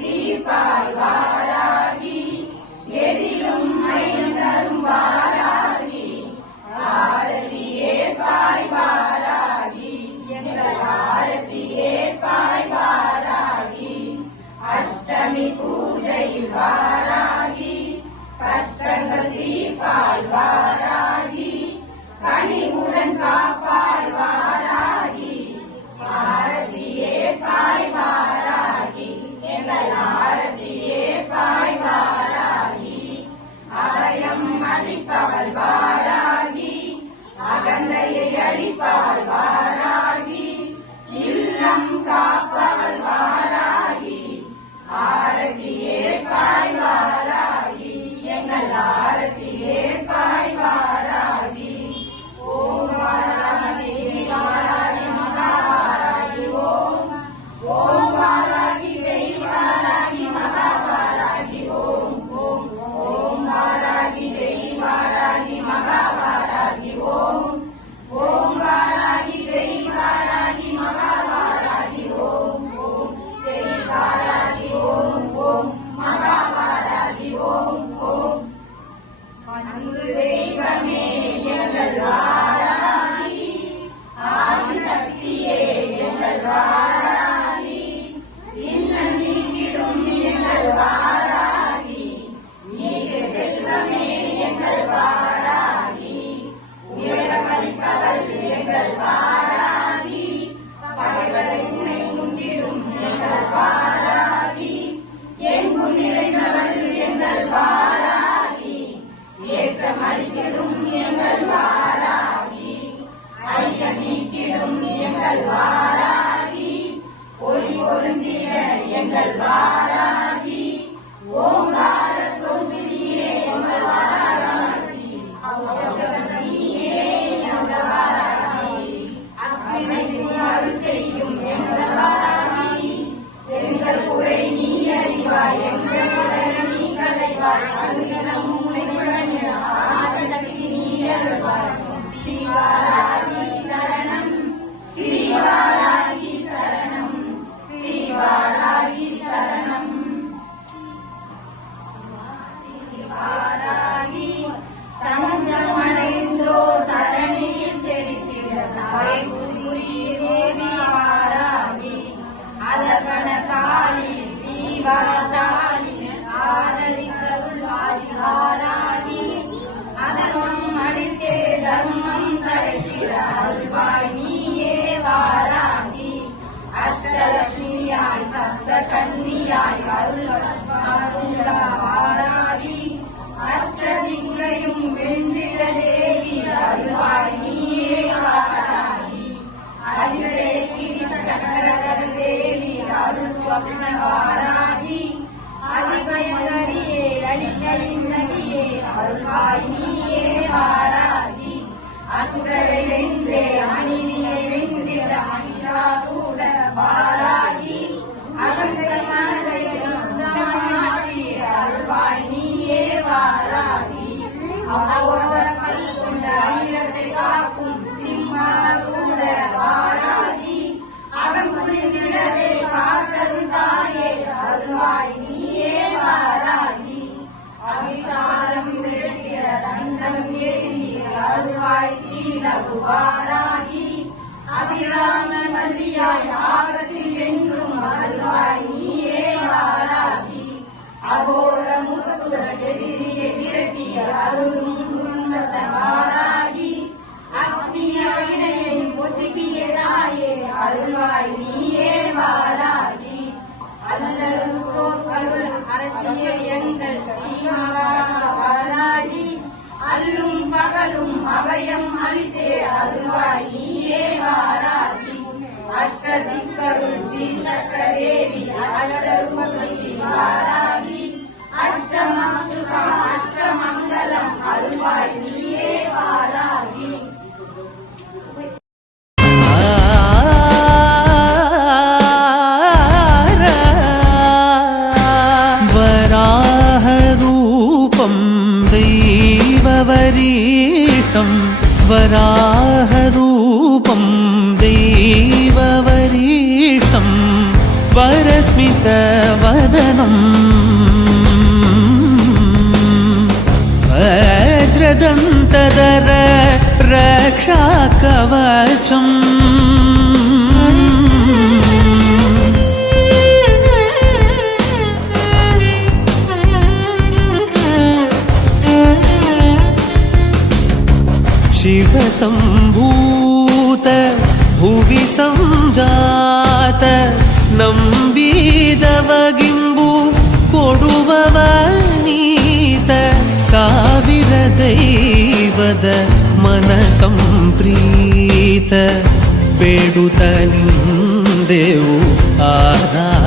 தீர்ப்பாய் வாராகி, எதிலும் ஐந்தரும் வாராகி, ஆரதி ஏற்பாய் வாராகி, எங்கள் ஆரதி ஏற்பாய் வாராகி, அஷ்டமி பூஜையில் வாராகி, கஷ்டங்கள் தீர்ப்பாய் வாராகி, கனிவுடன் காப்பாய் வாராகி, ஆரதி ஏற்பாய் வாராகி, எங்கள் ஆரதி ஏற்பாய் வாராகி, அபயம் அளிப்பவள் வாராகி, அகந்தையை அழிப்பவள் வாராகி, இல்லம் காப்பவள் வாராகி, ஆரதி ஏற்பாய் வாராகி, எங்கள் ஆரதி ஏற்பாய் வாராகி, ஓம் வாராகி வாராகி மகாவாராகி, ஓம் ஓம் வாராகி ஜெய் வாராகி மகாவாராகி, ஓம் ஓம் ஓம் வாராகி ஜெய் வாராகி மகாவாராகி, ஓம் ஓம் வாராகி ஜெய் வாராகி மகாவாராகி, ஓம் ஓம் ஜெய் வாராகி, ஓம் ஓம் மகாவாராகி, ஓம் ஓம் அன்பு தெய்வமே எங்கள் வாராகி, ஆதிசக்தியே எங்கள் வாராகி, இன்னல் நீங்கிடும் எங்கள் வாராகி, நீங்க செல்வமே எங்கள் வாராகி, உயரமளிப்பவள் எங்கள் வாராகி, பகைவரை உன்னை உண்டிடும் எங்கள் வாராகி, எங்கும் நிறைந்தவள் எங்கள் வாராகி, ஏற்றம் அளிக்கிடும் எங்கள் வாராகி, ஐய நீக்கிடும் எங்கள் வாராகி, ஒளி ஒருங்கிய எங்கள் வாராகி, ஓங்கார சொல்வினியே எங்கள் வாராகி, நீயே எங்கள் வாராகி, அக்கினைக்கும் அருள் செய்யும் எங்கள் வாராகி, எங்கள் குறை நீ அறிவாய், எங்கள் உடல் நீ கலைவாய், அருகினம் உன்னை ஆதிசக்தி நீ அருள்வாய், ஸ்ரீவாராகி சரணம், ஸ்ரீவாராகி சரணம், ஸ்ரீவாராகி சரணம், ஸ்ரீவாராகி தஞ்சம் அடைந்தோர் தரணியில் செழித்திட தாய் புரி தேவி வாராகி, அதர்வன காளி ஸ்ரீவாராகி, ஆதரிக்கருள் வாராகி, அதர்மம் அழித்தே தர்மம் தடைத்திட அருள்வாய் நீயே வாராகி, அஷ்டலட்சுமியாய் சப்த கன்னியாய் அருள் வாராகி, அஷ்டதிக்கையும் வென்றிட தேவி அருள்வாய் நீயே வாராகி, அதிசயி சக்கரதர தேவி அருள் ஸ்வப்ன வாராகி, அதிபயங்கரியே அடிக்கலின் நதியே அருள்வாய் நீயே வாராகி, அசுரரை வென்றே அணினியை வென்றிட மகிஷாசூர வாராகி, அசங்கர் மனதை சுத்தமாற்றி அருள்வாய் நீயே வாராகி, அகோர கல் கொண்ட அகிலத்தை காக்கும் சிம்மாரூட வாராகி, அகம் புரிந்திடவே காத்தருள் தாயே அருள்வாய் நீயே வாராகி, அபிசாரம் விரட்டிட தண்டம் ஏந்தி அருள்வாய் ஸ்ரீலகு வாராகி, அபிராம வல்லியாய் ஆபத்தில் என்றும் அருள்வாய் நீயே வாராகி, அகோர முகத்துடன் எதிரியை விரட்டிய அருளும் சுந்தர வாராகி, அக்னிய வினையை பொசுகிய தாயே அருள்வாய் நீயே வாராகி, அல்லலுற்றோர் அருள் அரசிய எங்கள் ஸ்ரீ மகா வாராகி, அல்லும் பகலும் அபயம் அளித்தே அருள்வாய் நீயே வாராகி, அஷ்டதிக்கருள் ஸ்ரீ சக்கர தேவி அஷ்டரூப ஸ்ரீ வாராகி, அஷ்டமாத்ருகா அஷ்டமங்கலம் அருள்வாய் நீயே வாராகி, वराहरूपं दैववरीष्टं ವರಸ್ಮಿತ ವದನಂ ವಜ್ರದಂತದರ ರಕ್ಷಾ ಕವಚಂ ಶಿವ ಸಂಭೂತ ಭುವಿ ಸಂಜಾತ ನಂಬಿದವಗಿಂಬು ಕೊಡುವವ ನೀತ ಸಾವಿರ ದೈವದ ಮನ ಸಂಪ್ರೀತ ಬೇಡುತ್ತ ನಿಂದೆವು ಆರಾಧನೆ